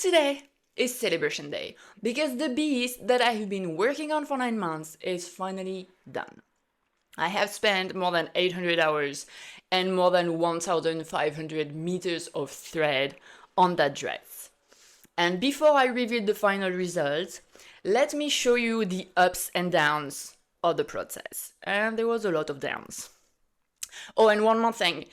Today is Celebration Day because the piece that I have been working on for 9 months is finally done. I have spent more than 800 hours and more than 1,500 meters of thread on that dress. And before I reveal the final result, let me show you the ups and downs of the process. And there was a lot of downs. Oh, and one more thing.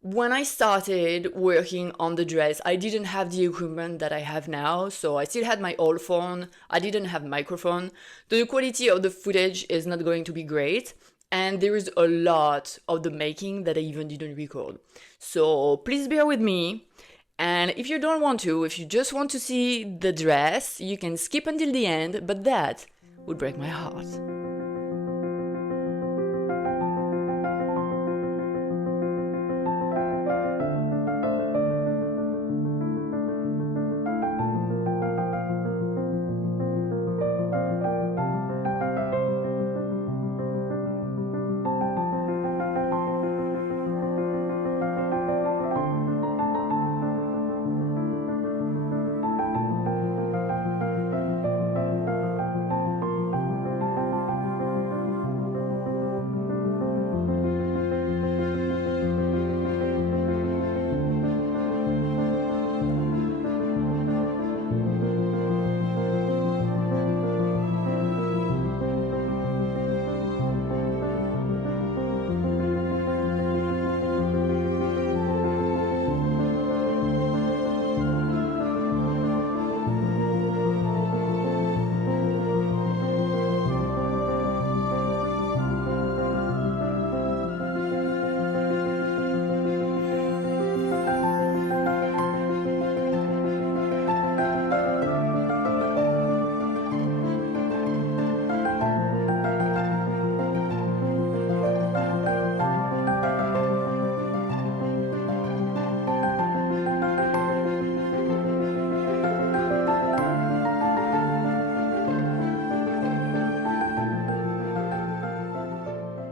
When I started working on the dress, I didn't have the equipment that I have now, so I still had my old phone, I didn't have microphone. The quality of the footage is not going to be great, and there is a lot of the making that I even didn't record. So please bear with me, and if you don't want to, if you just want to see the dress, you can skip until the end, but that would break my heart.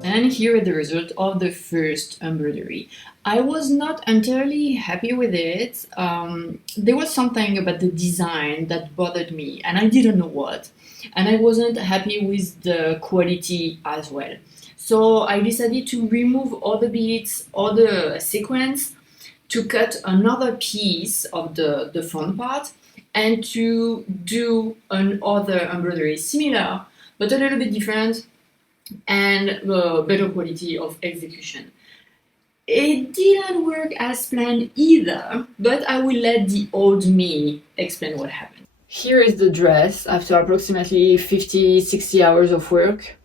And here is the result of the first embroidery. I was not entirely happy with it. There was something about the design that bothered me, and I didn't know what. And I wasn't happy with the quality as well. So I decided to remove all the beads, all the sequins, to cut another piece of the front part, and to do another embroidery similar, but a little bit different, and better quality of execution. It didn't work as planned either, but I will let the old me explain what happened. Here is the dress after approximately 50-60 hours of work.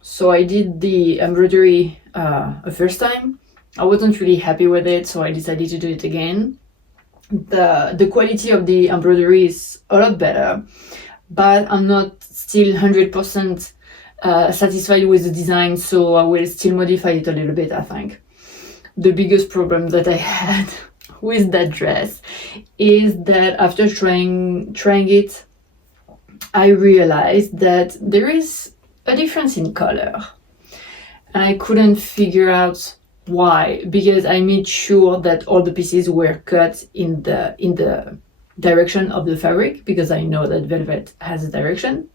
So I did the embroidery a first time. I wasn't really happy with it, so I decided to do it again. The quality of the embroidery is a lot better, but I'm not still 100% satisfied with the design, so I will still modify it a little bit, I think. The biggest problem that I had with that dress is that after trying it, I realized that there is a difference in color. And I couldn't figure out why, because I made sure that all the pieces were cut in the direction of the fabric, because I know that velvet has a direction.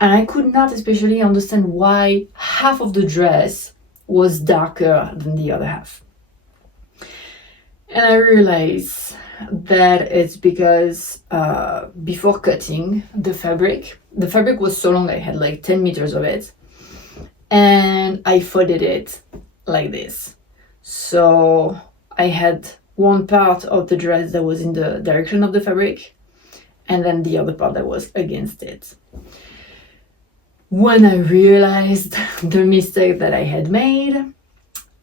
And I could not especially understand why half of the dress was darker than the other half. And I realized that it's because before cutting the fabric was so long, I had like 10 meters of it, and I folded it like this. So I had one part of the dress that was in the direction of the fabric, and then the other part that was against it. When I realized the mistake that I had made,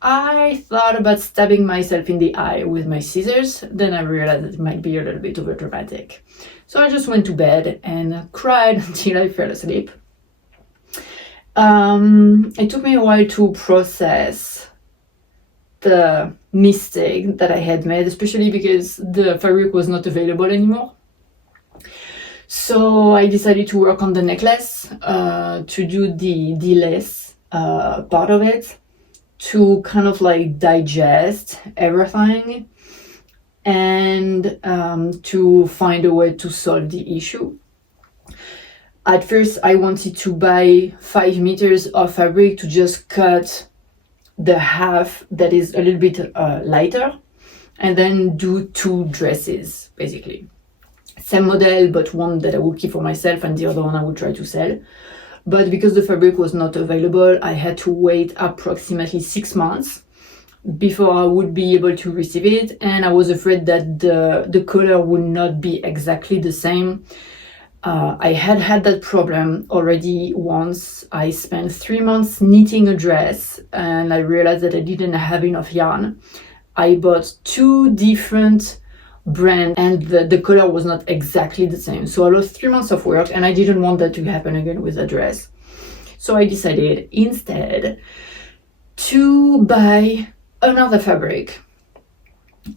I thought about stabbing myself in the eye with my scissors. Then I realized that it might be a little bit over dramatic. So I just went to bed and cried until I fell asleep. It took me a while to process the mistake that I had made, especially because the fabric was not available anymore. So I decided to work on the necklace, to do the lace part of it, to kind of like digest everything and to find a way to solve the issue. At first, I wanted to buy 5 meters of fabric to just cut the half that is a little bit lighter, and then do 2 dresses, basically. Same model, but one that I would keep for myself and the other one I would try to sell. But because the fabric was not available, I had to wait approximately 6 months before I would be able to receive it, and I was afraid that the color would not be exactly the same. I had that problem already once. I spent 3 months knitting a dress and I realized that I didn't have enough yarn. I bought 2 different brands and the color was not exactly the same. So I lost 3 months of work and I didn't want that to happen again with the dress. So I decided instead to buy another fabric.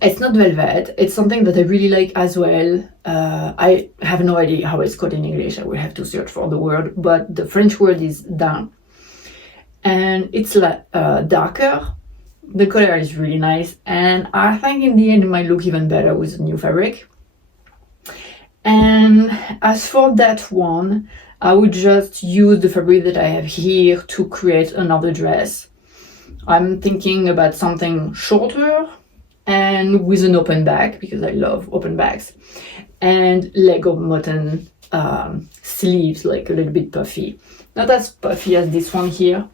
It's not velvet, it's something that I really like as well. I have no idea how it's called in English, I will have to search for the word, but the French word is daim. And it's darker. The color is really nice, and I think in the end it might look even better with the new fabric. And as for that one, I would just use the fabric that I have here to create another dress. I'm thinking about something shorter and with an open back, because I love open backs, and leg of mutton sleeves, like a little bit puffy. Not as puffy as this one here,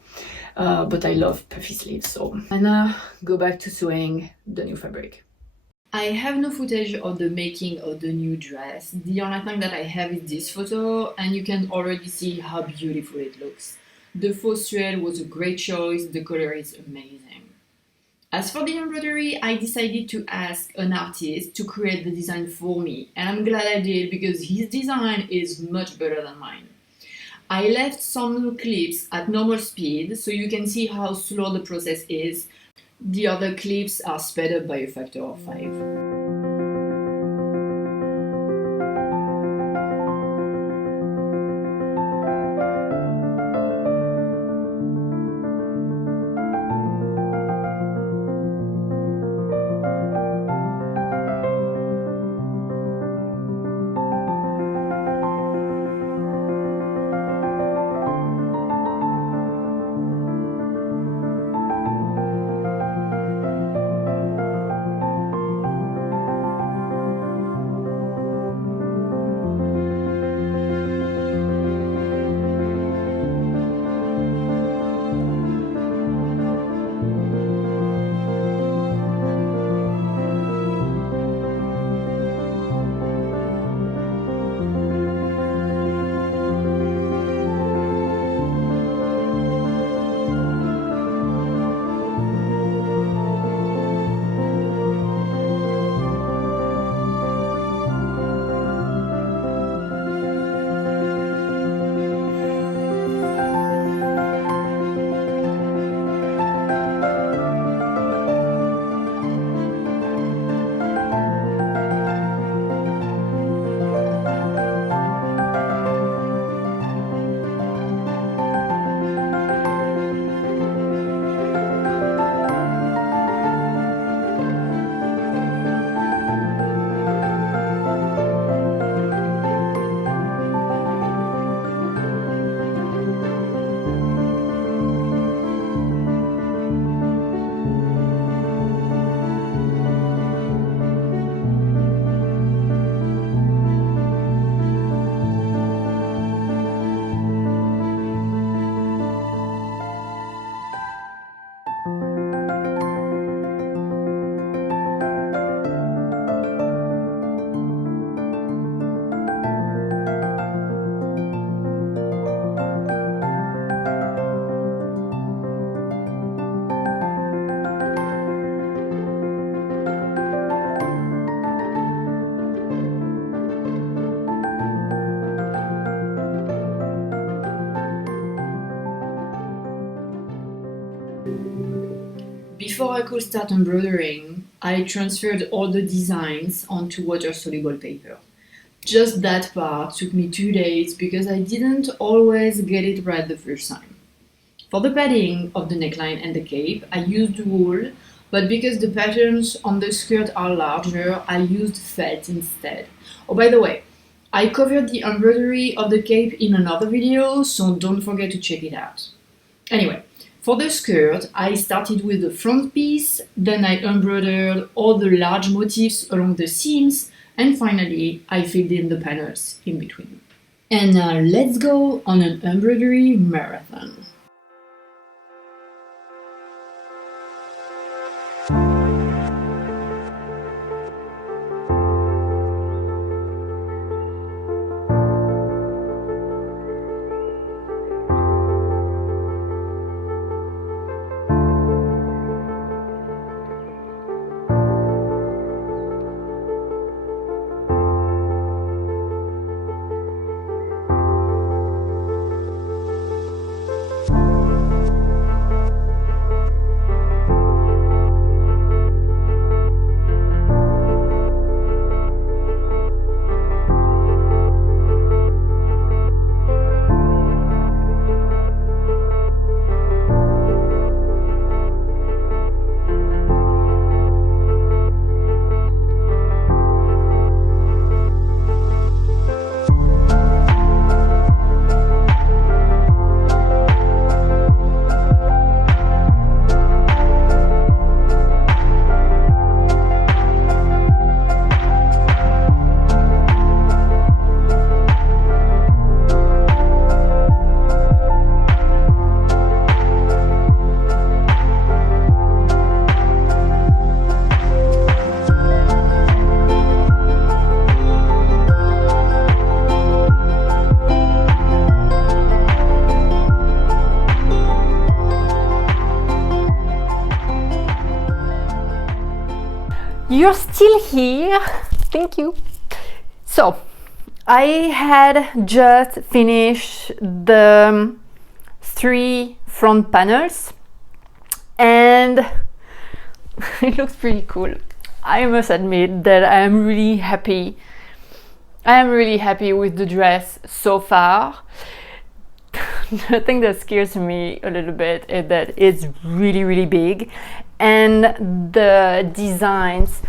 but I love puffy sleeves. So and now go back to sewing the new fabric. I have no footage of the making of the new dress. The only thing that I have is this photo, and you can already see how beautiful it looks. The faux suede was a great choice, the color is amazing. As for the embroidery, I decided to ask an artist to create the design for me, and I'm glad I did because his design is much better than mine. I left some clips at normal speed so you can see how slow the process is. The other clips are sped up by a factor of 5. Before I could start embroidering, I transferred all the designs onto water-soluble paper. Just that part took me 2 days because I didn't always get it right the first time. For the padding of the neckline and the cape, I used wool but because the patterns on the skirt are larger, I used felt instead. Oh, by the way, I covered the embroidery of the cape in another video, so don't forget to check it out. Anyway, for the skirt, I started with the front piece, then I embroidered all the large motifs along the seams, and finally I filled in the panels in between. And now let's go on an embroidery marathon. You're still here. Thank you. So, I had just finished the 3 front panels and it looks pretty cool. I must admit that I am really happy. I am really happy with the dress so far. The thing that scares me a little bit is that it's really big and the designs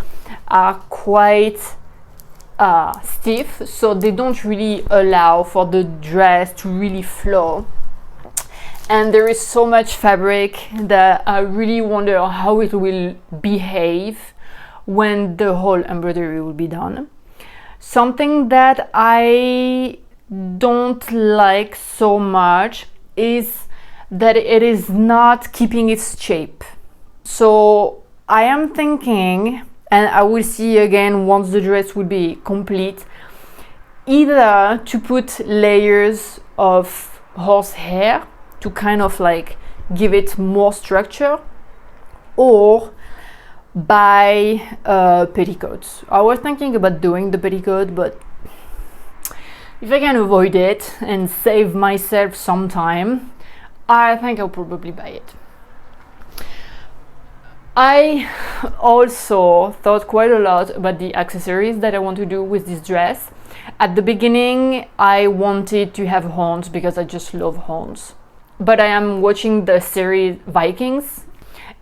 are quite stiff, so they don't really allow for the dress to really flow, and there is so much fabric that I really wonder how it will behave when the whole embroidery will be done. Something that I don't like so much is that it is not keeping its shape. So I am thinking, and I will see again once the dress will be complete, either to put layers of horsehair to kind of like give it more structure, or buy petticoats. I was thinking about doing the petticoat, but if I can avoid it and save myself some time, I think I'll probably buy it. I also thought quite a lot about the accessories that I want to do with this dress. At the beginning, I wanted to have horns because I just love horns. But I am watching the series Vikings,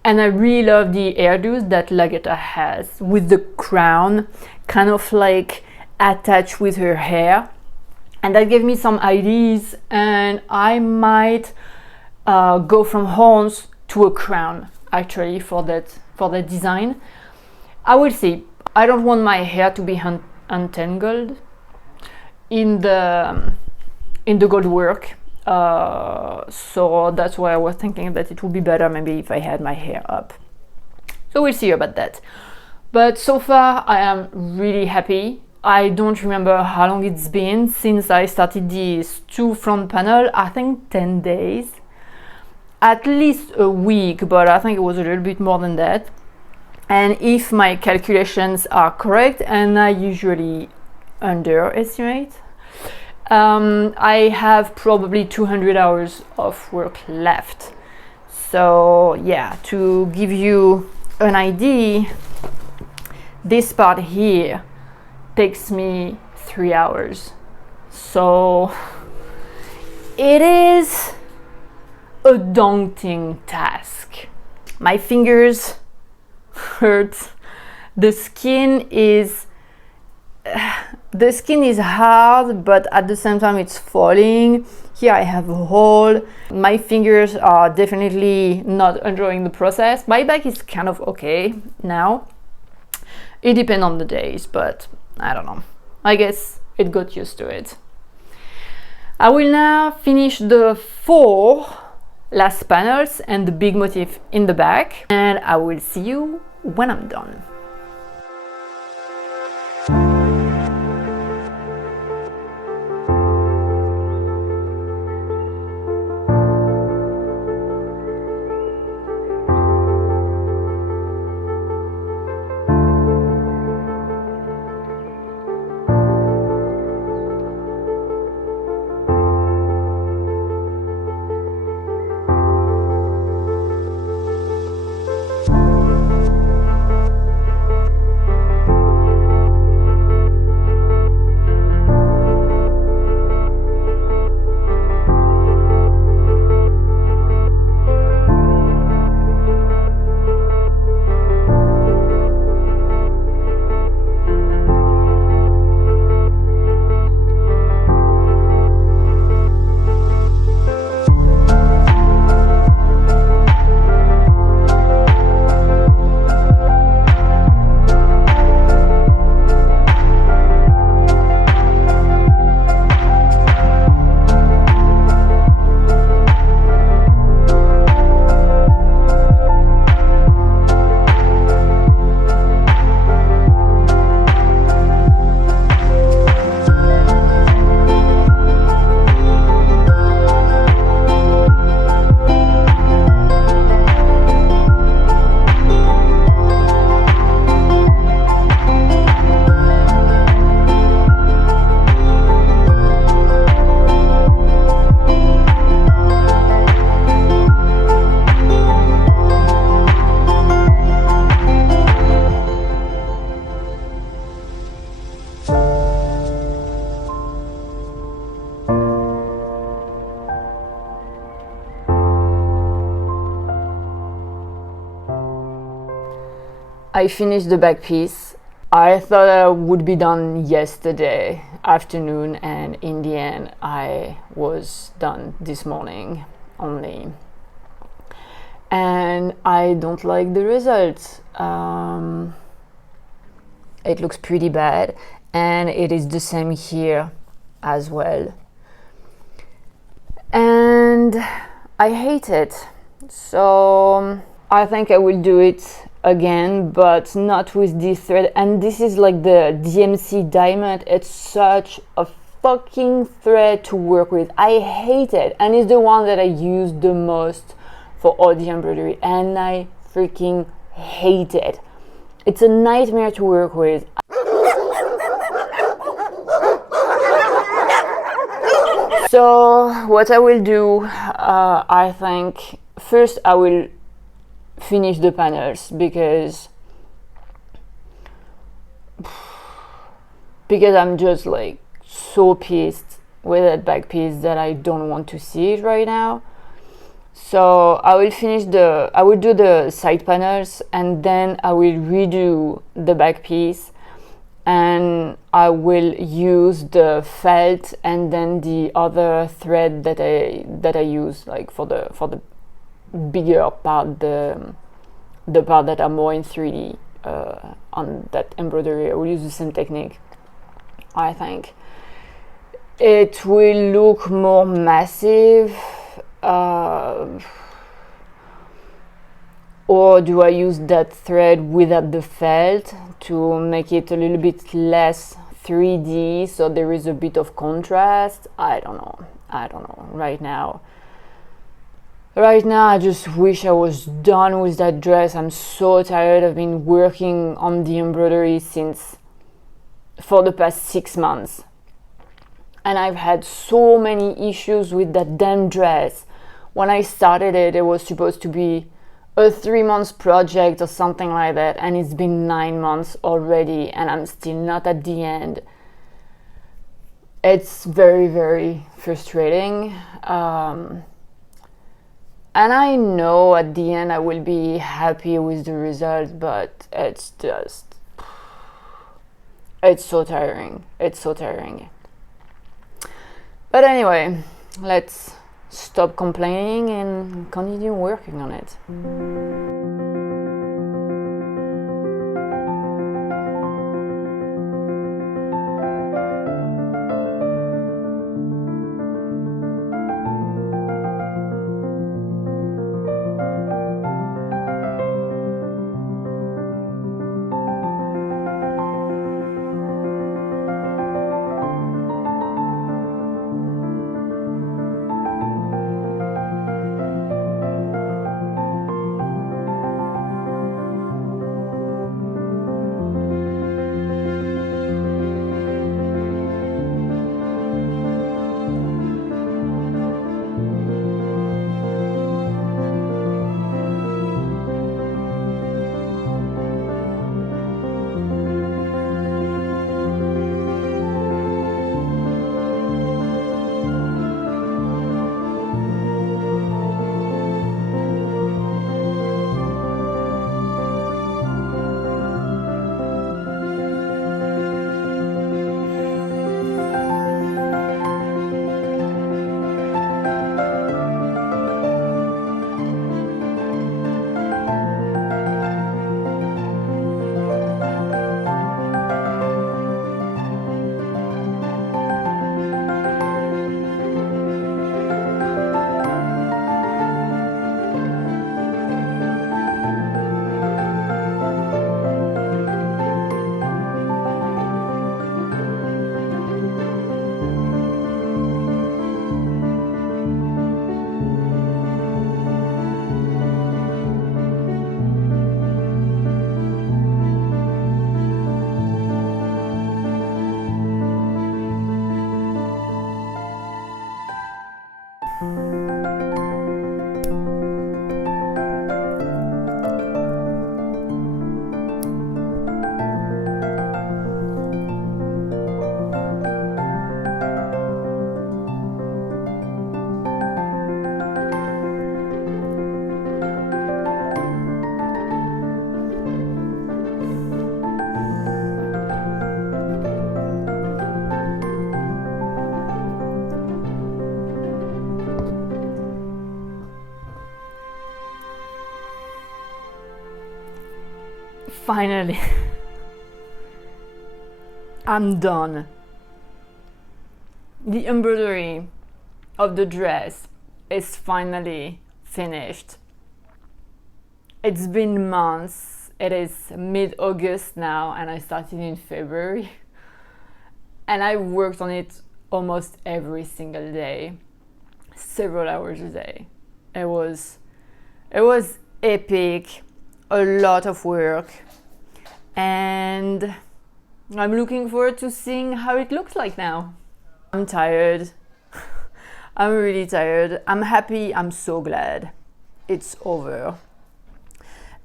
and I really love the hairdos that Lagetta has with the crown kind of like attached with her hair. And that gave me some ideas, and I might go from horns to a crown actually for that design. I will see. I don't want my hair to be untangled in the gold work, so that's why I was thinking that it would be better maybe if I had my hair up. So we'll see about that. But so far I am really happy. I don't remember how long it's been since I started these 2 front panel. I think 10 days, at least a week, but I think it was a little bit more than that. And if my calculations are correct, and I usually underestimate, I have probably 200 hours of work left. So yeah, to give you an idea, this part here takes me 3 hours. So it is a daunting task. My fingers hurts. The skin is hard, but at the same time it's falling. Here I have a hole. My fingers are definitely not enjoying the process. My back is kind of okay now. It depends on the days, but I don't know. I guess it got used to it. I will now finish the 4 last panels and the big motif in the back, and I will see you when I'm done. I finished the back piece. I thought I would be done yesterday afternoon, and in the end I was done this morning only. And I don't like the results. It looks pretty bad, and it is the same here as well. And I hate it. So I think I will do it again, but not with this thread. And this is like the DMC diamond. It's such a fucking thread to work with. I hate it, and it's the one that I use the most for all the embroidery, and I freaking hate it. It's a nightmare to work with. So what I will do, I think first I will finish the panels because I'm just like so pissed with that back piece that I don't want to see it right now. So I will do the side panels, and then I will redo the back piece, and I will use the felt and then the other thread that I use like for the bigger part, the part that are more in 3D on that embroidery. I will use the same technique. I think it will look more massive. Or do I use that thread without the felt to make it a little bit less 3D so there is a bit of contrast? I don't know. Right now I just wish I was done with that dress. I'm so tired. I've been working on the embroidery for the past 6 months, and I've had so many issues with that damn dress. When I started it, it was supposed to be a 3-month project or something like that, and it's been 9 months already, and I'm still not at the end. It's very, very frustrating. And I know at the end I will be happy with the result, but it's so tiring. It's so tiring. But anyway, let's stop complaining and continue working on it. Finally, I'm done. The embroidery of the dress is finally finished. It's been months. It is mid-August now and I started in February. And I worked on it almost every single day, several hours a day. It was epic, a lot of work, and I'm looking forward to seeing how it looks like now. I'm tired. I'm really tired. I'm happy. I'm so glad it's over.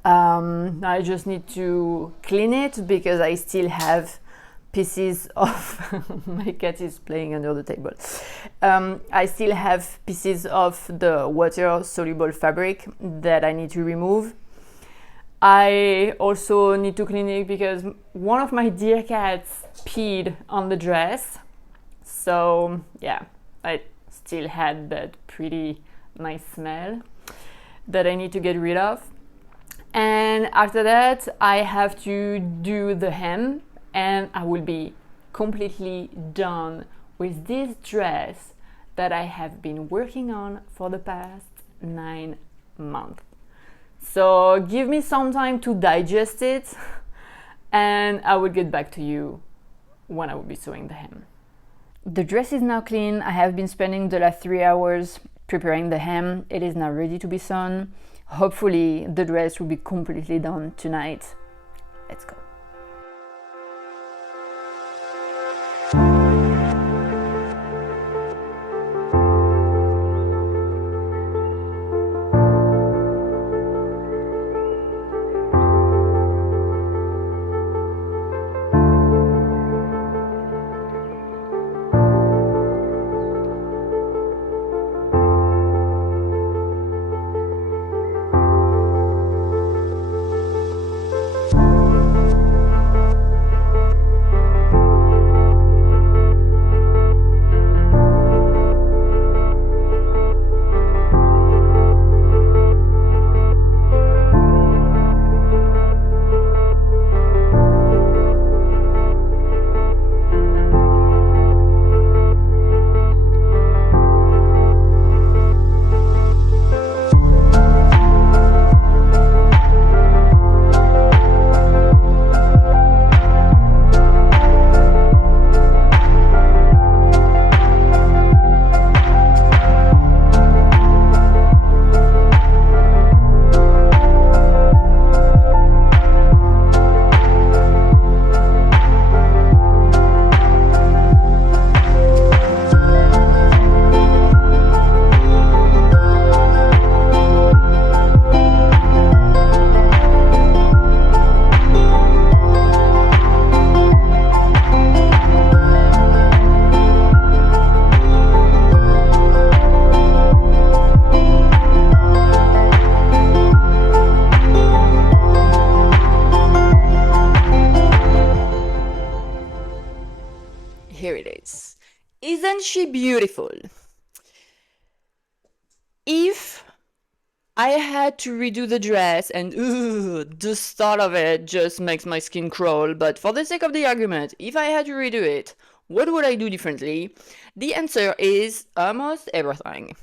I just need to clean it because I still have pieces of my cat is playing under the table. I still have pieces of the water soluble fabric that I need to remove. I also need to clean it because one of my dear cats peed on the dress. So yeah, I still had that pretty nice smell that I need to get rid of. And after that, I have to do the hem and I will be completely done with this dress that I have been working on for the past 9 months. So give me some time to digest it and I will get back to you when I will be sewing the hem. The dress is now clean. I have been spending the last 3 hours preparing the hem. It is now ready to be sewn. Hopefully the dress will be completely done tonight. Let's go. Isn't she beautiful? If I had to redo the dress, and the thought of it just makes my skin crawl, but for the sake of the argument, if I had to redo it, what would I do differently? The answer is almost everything.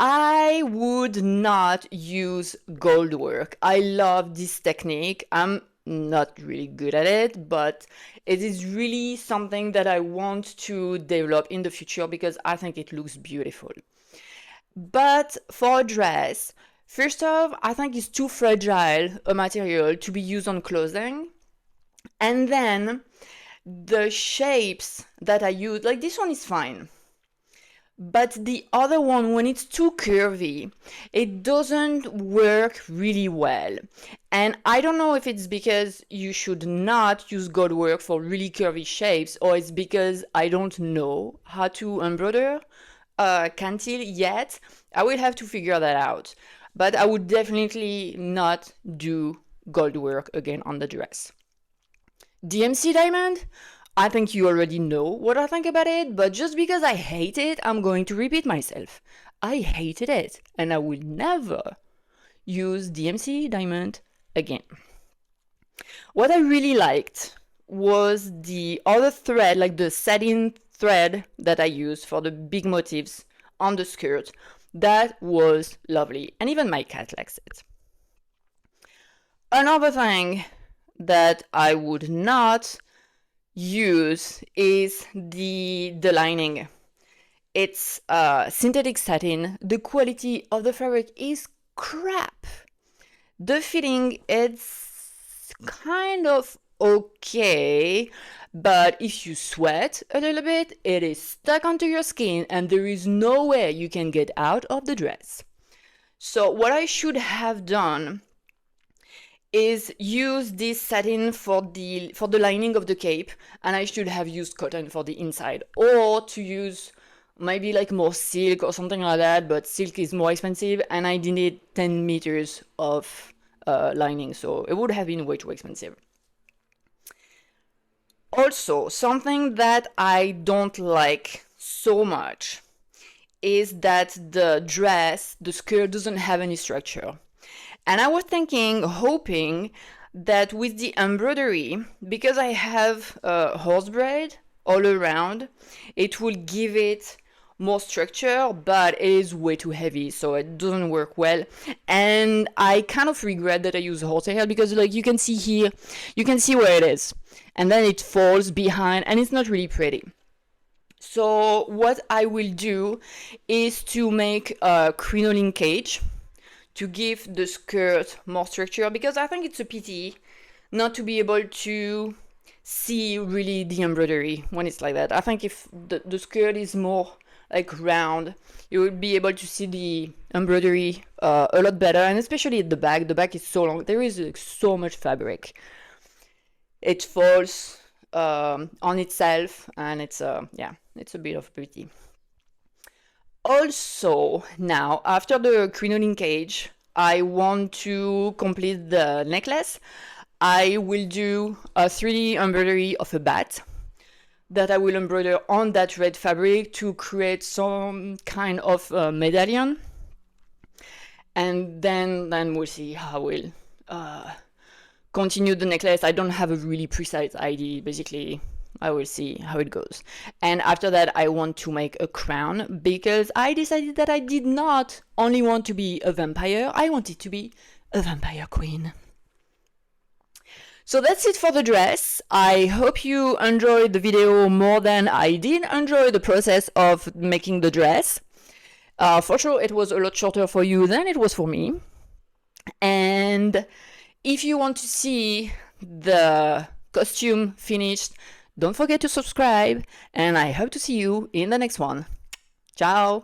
I would not use gold work. I love this technique. I'm not really good at it, but it is really something that I want to develop in the future because I think it looks beautiful. But for a dress, first off, I think it's too fragile a material to be used on clothing. And then the shapes that I use, like this one is fine. But the other one, when it's too curvy, it doesn't work really well. And I don't know if it's because you should not use gold work for really curvy shapes, or it's because I don't know how to embroider cantil yet. I will have to figure that out. But I would definitely not do gold work again on the dress. DMC diamond? I think you already know what I think about it, but just because I hate it, I'm going to repeat myself. I hated it, and I will never use DMC diamond again. What I really liked was the other thread, like the satin thread that I used for the big motifs on the skirt. That was lovely, and even my cat likes it. Another thing that I would not use is the lining. It's synthetic satin. The quality of the fabric is crap. The fitting, it's kind of okay, but if you sweat a little bit, it is stuck onto your skin and there is no way you can get out of the dress. So what I should have done is use this satin for the lining of the cape, and I should have used cotton for the inside, or to use maybe like more silk or something like that, but silk is more expensive and I needed 10 meters of lining, so it would have been way too expensive. Also, something that I don't like so much is that the dress, the skirt, doesn't have any structure. And I was hoping that with the embroidery, because I have horse braid all around, it will give it more structure, but it is way too heavy, so it doesn't work well. And I kind of regret that I use horsehair because, like, you can see here, you can see where it is, and then it falls behind, and it's not really pretty. So what I will do is to make a crinoline cage to give the skirt more structure, because I think it's a pity not to be able to see really the embroidery when it's like that. I think if the skirt is more like round, you will be able to see the embroidery a lot better, and especially at the back. The back is so long, there is like so much fabric. It falls on itself, and it's it's a bit of pity. Also, now, after the crinoline cage, I want to complete the necklace. I will do a 3D embroidery of a bat that I will embroider on that red fabric to create some kind of medallion. And then we'll see how we'll continue the necklace. I don't have a really precise idea, basically. I will see how it goes. And after that, I want to make a crown, because I decided that I did not only want to be a vampire, I wanted to be a vampire queen. So that's it for the dress. I hope you enjoyed the video more than I did enjoy the process of making the dress. For sure, it was a lot shorter for you than it was for me. And if you want to see the costume finished, don't forget to subscribe, and I hope to see you in the next one. Ciao!